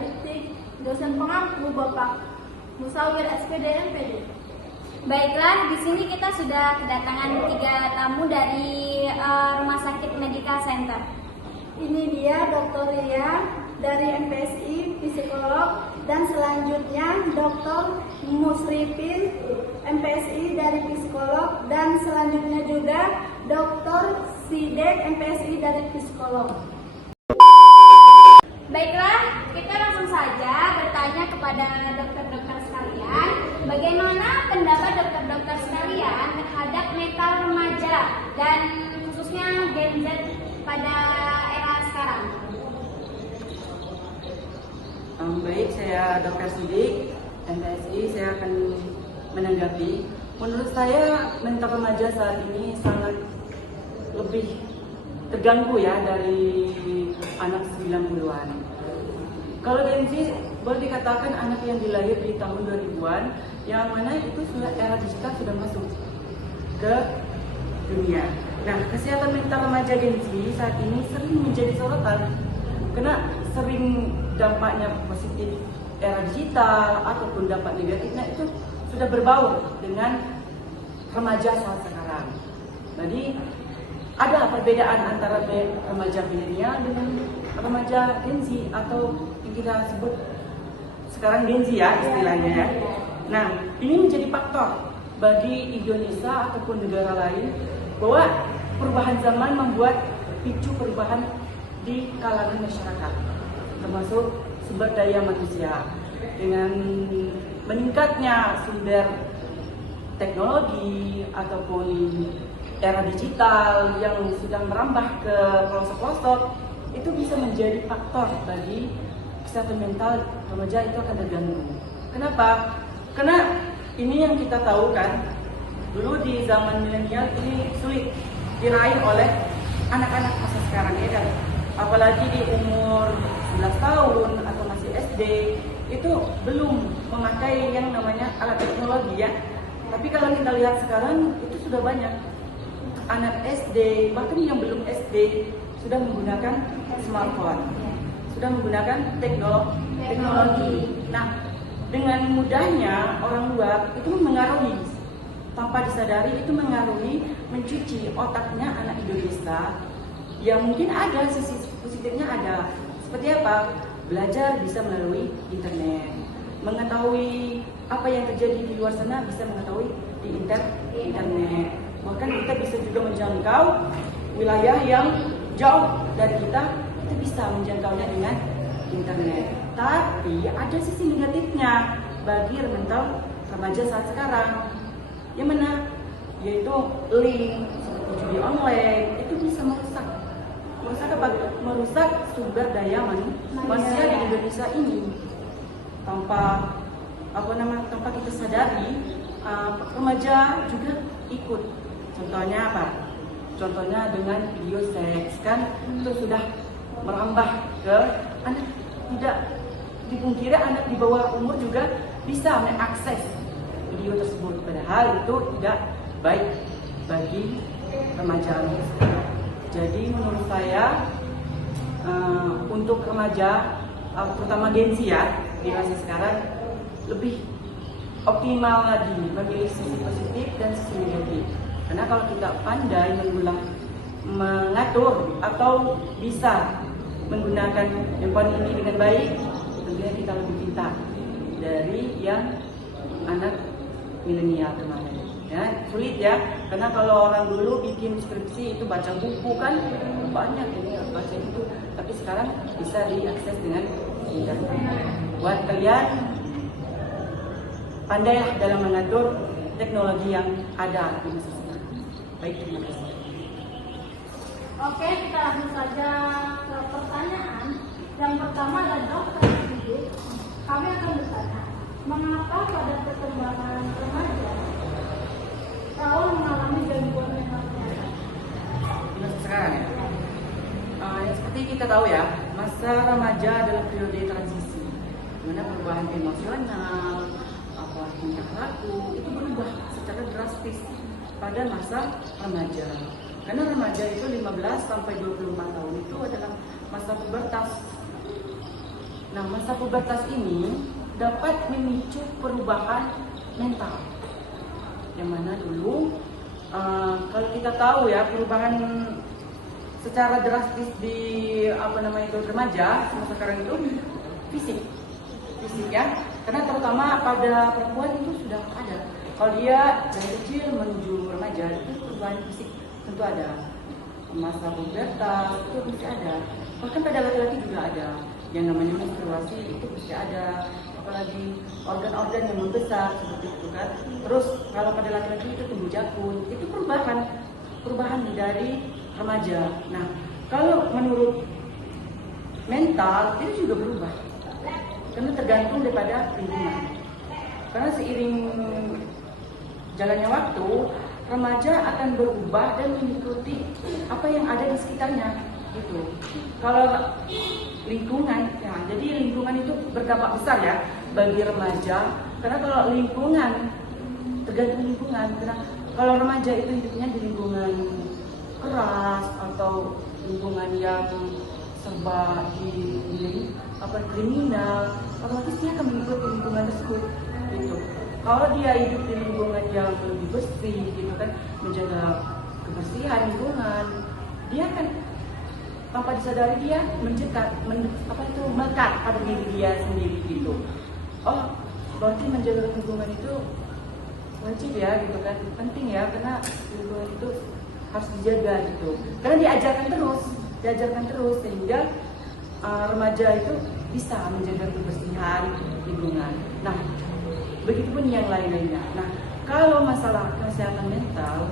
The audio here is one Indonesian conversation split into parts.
diktik dosen pengampu Bapak Musawir SPD MPD. Baiklah, di sini kita sudah kedatangan 3 tamu dari Rumah Sakit Medical Center. Ini dia Dr. Ria dari MPSI psikolog dan selanjutnya Dr. Musrifin MPSI dari psikolog dan selanjutnya juga Dr. Sidek MPSI dari psikolog. Baiklah, kita langsung saja bertanya kepada dokter-dokter sekalian, bagaimana pendapat dokter-dokter sekalian terhadap mental remaja dan khususnya Gen Z pada era sekarang? Baik, saya Dr. Sidik, MPSI. Saya akan menanggapi. Menurut saya mental remaja saat ini sangat lebih terganggu ya dari anak 90-an. Kalau Gen Z boleh dikatakan anak yang dilahir di tahun 2000-an, yang mana itu sudah era digital sudah masuk ke dunia. Nah, kesehatan mental remaja Gen Z saat ini sering menjadi sorotan karena sering dampaknya positif era digital ataupun dampak negatifnya itu sudah berbaur dengan remaja saat sekarang. Jadi ada perbedaan antara remaja milenial dengan remaja Gen Z atau yang kita sebut sekarang Gen Z ya istilahnya ya. Nah, ini menjadi faktor bagi Indonesia ataupun negara lain bahwa perubahan zaman membuat picu perubahan di kalangan masyarakat, termasuk sumber daya manusia. Dengan meningkatnya sumber teknologi ataupun era digital yang sudah merambah ke pelosok-pelosok, itu bisa menjadi faktor bagi kesehatan mental remaja itu akan terganggu. Kenapa? Karena ini yang kita tahu kan, dulu di zaman milenial ini sulit diraih oleh anak-anak masa sekarang ya kan. Apalagi di umur 11 tahun atau masih SD, itu belum memakai yang namanya alat teknologi ya. Tapi kalau kita lihat sekarang, itu sudah banyak anak SD, bahkan yang belum SD sudah menggunakan smartphone, sudah menggunakan teknologi. Nah, dengan mudahnya orang luar itu mengaruhi, tanpa disadari itu mengaruhi, mencuci otaknya anak Indonesia. Yang mungkin ada sisi positifnya ada. Seperti apa? Belajar bisa melalui internet, mengetahui apa yang terjadi di luar sana bisa mengetahui di internet. Bahkan kita bisa juga menjangkau wilayah yang jauh dari kita bisa menjangkaunya dengan internet. Tapi ada sisi negatifnya bagi mental remaja saat sekarang. Yang mana? Yaitu link seperti judi online itu bisa merusak apa? Merusak sumber daya manusia di Indonesia ini tanpa kita sadari. Remaja juga ikut. Contohnya apa? Contohnya dengan video seks kan itu sudah merambah ke anak. Tidak dipungkiri anak di bawah umur juga bisa mengakses video tersebut, padahal itu tidak baik bagi remaja. Jadi menurut saya untuk remaja terutama Gen Z ya di masa sekarang lebih optimal lagi memilih sisi positif dan sisi negatif. Karena kalau kita pandai mengatur atau bisa menggunakan handphone ini dengan baik, tentunya kita lebih pintar dari yang anak milenial kemarin. Ya, sulit ya, karena kalau orang dulu bikin skripsi itu baca buku kan banyak ini baca itu, tapi sekarang bisa diakses dengan internet. Buat kalian pandailah dalam mengatur teknologi yang ada di masa sekarang. Baik, terima kasih. Oke, kita langsung saja ke pertanyaan. Yang pertama adalah Dokter Sidik. Kami akan bertanya, mengapa pada perkembangan remaja selalu mengalami gangguan mental? Di masa sekarang ya, seperti kita tahu ya, masa remaja adalah periode transisi, di mana perubahan emosional, tingkah laku itu berubah secara drastis pada masa remaja. Karena remaja itu 15 sampai 24 tahun itu adalah masa pubertas. Nah, masa pubertas ini dapat memicu perubahan mental. Yang mana dulu, kalau kita tahu ya, perubahan secara drastis di remaja sama sekarang itu fisik ya, karena terutama pada perempuan itu sudah ada. Kalau dia dari kecil menuju remaja itu perubahan fisik tentu ada, masa pubertas itu pasti ada, bahkan pada laki-laki juga ada yang namanya menstruasi, itu pasti ada, apalagi organ-organ yang membesar seperti itu kan. Terus kalau pada laki-laki itu tumbuh jakun, itu perubahan dari remaja. Nah, kalau menurut mental itu juga berubah, karena tergantung daripada lingkungan. Karena seiring jalannya waktu, remaja akan berubah dan mengikuti apa yang ada di sekitarnya gitu. Kalau lingkungan, ya, jadi lingkungan itu berdampak besar ya bagi remaja. Karena kalau lingkungan, tergantung lingkungan. Karena kalau remaja itu hidupnya di lingkungan keras atau lingkungan yang serba kriminal, otomatis dia akan mengikuti lingkungan tersebut gitu. Kalau dia hidup di lingkungan yang lebih bersih gitu kan, menjaga kebersihan lingkungan, dia akan tanpa disadari dia melekat pada diri dia sendiri gitu. Oh, berarti menjaga lingkungan itu wajib ya gitu kan, penting ya, karena lingkungan itu harus dijaga gitu. Karena diajarkan terus sehingga remaja itu bisa menjaga kebersihan lingkungan. Nah, begitupun yang lain-lainnya. Nah, kalau masalah kesehatan mental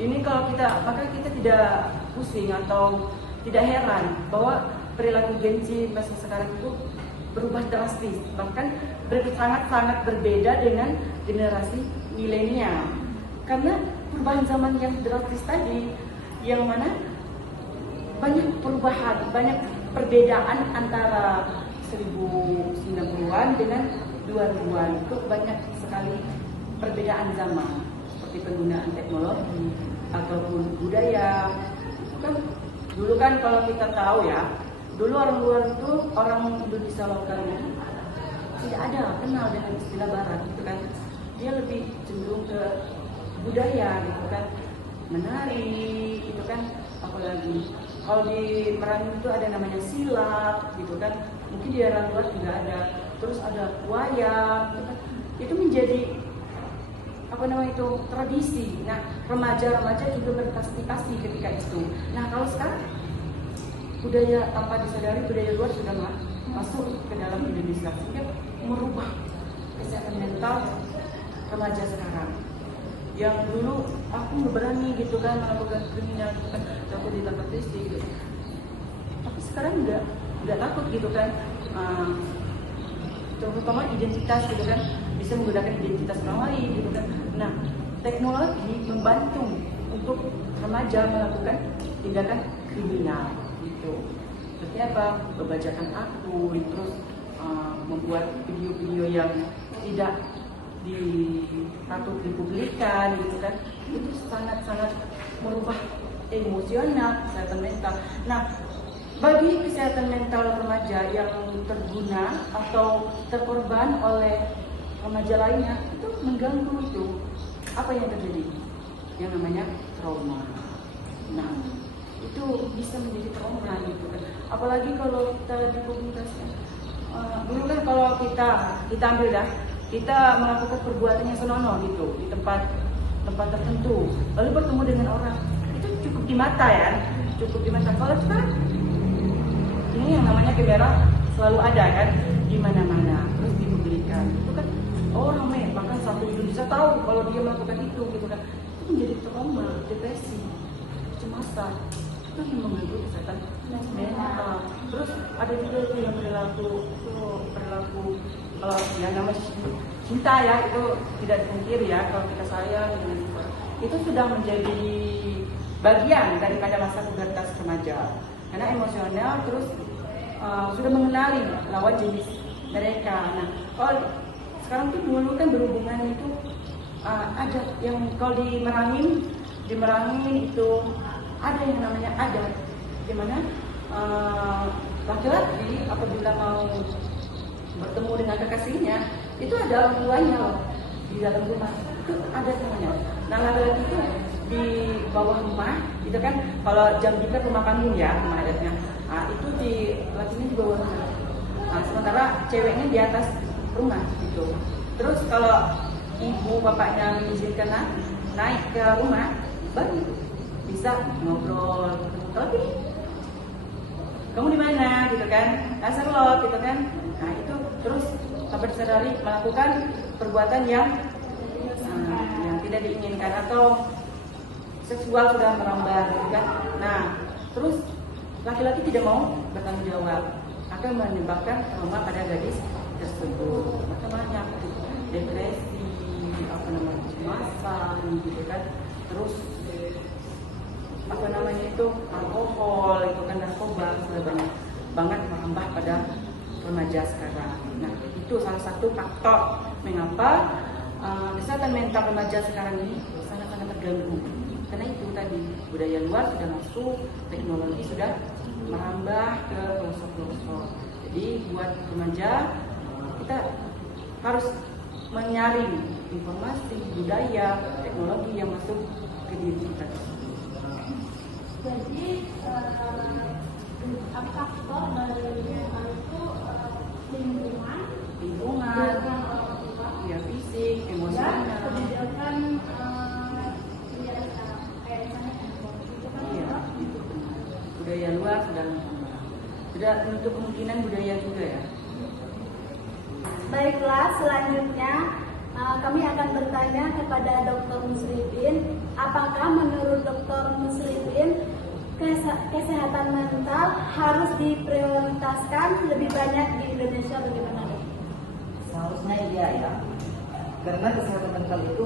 ini, maka kita tidak pusing atau tidak heran bahwa perilaku Gen Z masa sekarang itu berubah drastis, bahkan sangat berbeda dengan generasi milenial. Karena perubahan zaman yang drastis tadi, yang mana banyak perubahan, banyak perbedaan antara 1090-an dengan 2000-an. Itu banyak sekali perbedaan zaman, seperti penggunaan teknologi ataupun budaya. Itu kan dulu kan kalau kita tahu ya, dulu orang luar itu, orang Indonesia lokalnya tidak ada kenal dengan istilah barat gitu kan. Dia lebih cenderung ke budaya gitu kan, menari gitu kan, apalagi kalau di Merangin itu ada namanya silat gitu kan, mungkin di daerah luar juga ada. Terus ada wayang gitu kan. Itu menjadi tradisi. Nah, remaja juga berpartisipasi ketika itu. Nah, kalau sekarang budaya tanpa disadari, budaya luar sudah masuk ke dalam Indonesia, sehingga merubah kesehatan mental remaja sekarang. Yang dulu aku nggak berani gitu kan melakukan kriminal gitu kan, takut ditangkap polisi gitu. Tapi sekarang nggak takut gitu kan, terutama identitas gitu kan, bisa menggunakan identitas orang lain gitu kan. Nah, teknologi membantu untuk remaja melakukan tindakan kriminal gitu. Seperti apa? Membacakan akun, terus membuat video-video yang tidak patut dipublikkan gitu kan. Itu sangat merubah emosional, kesehatan mental. Nah, bagi kesehatan mental remaja yang terguna atau terkorban oleh remaja lainnya, itu mengganggu itu. Apa yang terjadi? Yang namanya trauma. Nah, itu bisa menjadi trauma gitu kan. Apalagi kalau kita dikomunikasikan. Dulu kan kalau kita ambil dah, kita melakukan perbuatan yang senonoh gitu di tempat tertentu, lalu bertemu dengan orang, itu cukup di mata ya, Kalau sekarang ini yang namanya kamera selalu ada kan, di mana-mana, terus dipublikkan, itu kan ramai, bahkan satu Indonesia tahu kalau dia melakukan itu gitu kan. Itu menjadi trauma, depresi, kecemasan, itu yang mengganggu kesehatan mental. Terus ada juga itu yang perilaku kalau yang namanya cinta ya, itu tidak dipungkiri ya, kalau kita sayang dengan itu sudah menjadi bagian daripada masa pubertas remaja, karena emosional, terus sudah mengenali lawan jenis mereka. Nah, kalau sekarang tuh dulu kan berhubungan itu ada yang kalau di Merangin itu ada yang namanya adat, di mana laki-laki apabila mau bertemu dengan kekasihnya, itu ada orang tuanya loh di dalam rumah, itu ada semuanya. Nah, laki-laki itu di bawah rumah, itu kan kalau jam jika rumah panggung ya, rumah adatnya. Nah, itu di lakinya di bawah rumah. Nah, sementara ceweknya di atas rumah gitu. Terus kalau ibu bapaknya mengizinkan naik ke rumah, baru bisa ngobrol. Tapi kamu di mana gitu kan? Asal lo gitu kan? Nah, itu terus sampai disadari melakukan perbuatan yang tidak diinginkan atau seksual sudah merambat gitu kan? Nah, terus laki-laki tidak mau bertanggung jawab akan menyebabkan trauma pada gadis tersebut. Macam-macam, depresi, apa namanya, kecemasan gitu kan? Terus apa namanya itu alkohol, itu kan narkoba sudah banyak banget merambah pada remaja sekarang. Nah, itu salah satu faktor mengapa kesehatan mental remaja sekarang ini sangat-sangat terganggu. Karena itu tadi budaya luar sudah masuk, teknologi sudah merambah ke pelosok-pelosok. Jadi buat remaja kita harus menyaring informasi, budaya, teknologi yang masuk ke diri kita. Jadi faktor dari hal itu lingkungan, orang tua, ya fisik, dan emosional. kebijakan kayak misalnya handphone itu kan Iya, itu benar. Budaya luar sudah menutup kemungkinan budaya juga ya. Baiklah, selanjutnya kami akan bertanya kepada Dr. Muslimin, apakah menurut Dr. Muslimin kesehatan mental harus diprioritaskan lebih banyak di Indonesia, bagaimana? Seharusnya iya ya, karena kesehatan mental itu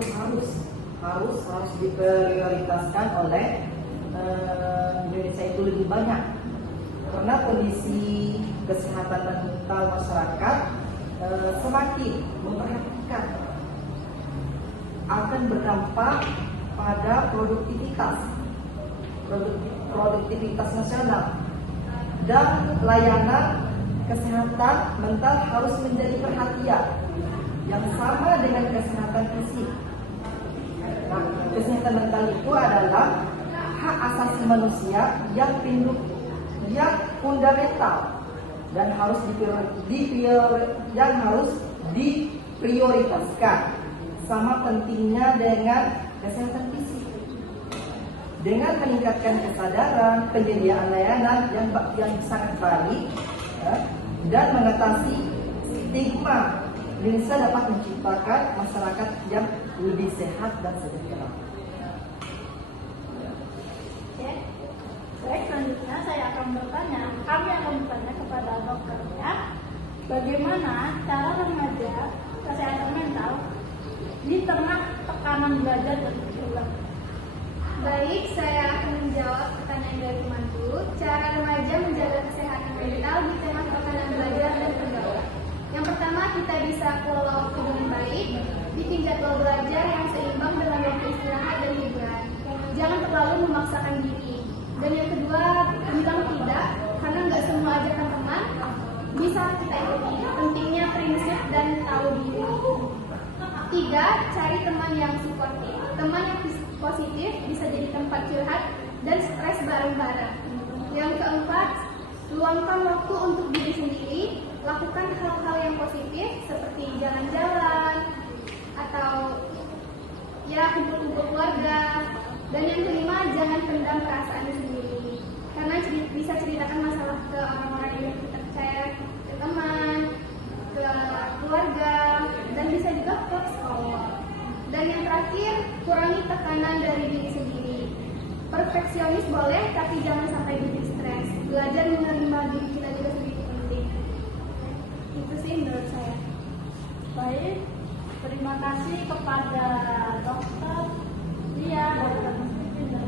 harus diprioritaskan oleh Indonesia itu lebih banyak, karena kondisi kesehatan mental masyarakat semakin memperhatikan akan berdampak pada produktivitas nasional, dan layanan kesehatan mental harus menjadi perhatian yang sama dengan kesehatan fisik. Nah, kesehatan mental itu adalah hak asasi manusia yang fundamental dan harus diprioritaskan, sama pentingnya dengan kesehatan fisik. Dengan meningkatkan kesadaran, penyediaan layanan yang sangat baik, ya, dan mengatasi stigma, Indonesia dapat menciptakan masyarakat yang lebih sehat dan sejahtera. Oke. Baik, selanjutnya kami akan bertanya kepada dokternya, bagaimana cara remaja kesehatan mental di tengah tekanan belajar dan pergaulan. Baik, saya akan menjawab pertanyaan dari temanku. Cara remaja menjaga kesehatan mental di tengah tekanan belajar dan pergaulan. Yang pertama, kita bisa kelola waktu dengan baik, bikin jadwal belajar yang seimbang dengan waktu istirahat dan hiburan. Jangan terlalu memaksakan diri. Dan yang kedua, bilang tidak, karena nggak semua ajakan teman bisa kita ikuti. Pentingnya prinsip dan tahu diri. 3, cari teman yang suportif. Teman yang positif bisa jadi tempat curhat dan stres bareng-bareng. Yang keempat, luangkan waktu untuk diri sendiri. Lakukan hal-hal yang positif seperti jalan-jalan atau ya kumpul-kumpul keluarga. Dan yang kelima, jangan pendam perasaan sendiri, karena bisa ceritakan masalah ke orang-orang yang kita percaya, ke teman, ke keluarga, dan bisa juga ke psikolog. Dan yang terakhir, kurangi tekanan dari diri sendiri. Perfeksionis boleh, tapi jangan sampai bikin stres. Belajar menerima diri kita juga sedikit penting. Itu sih menurut saya. Baik, terima kasih kepada dokter Dia, dokter Muslimin, dan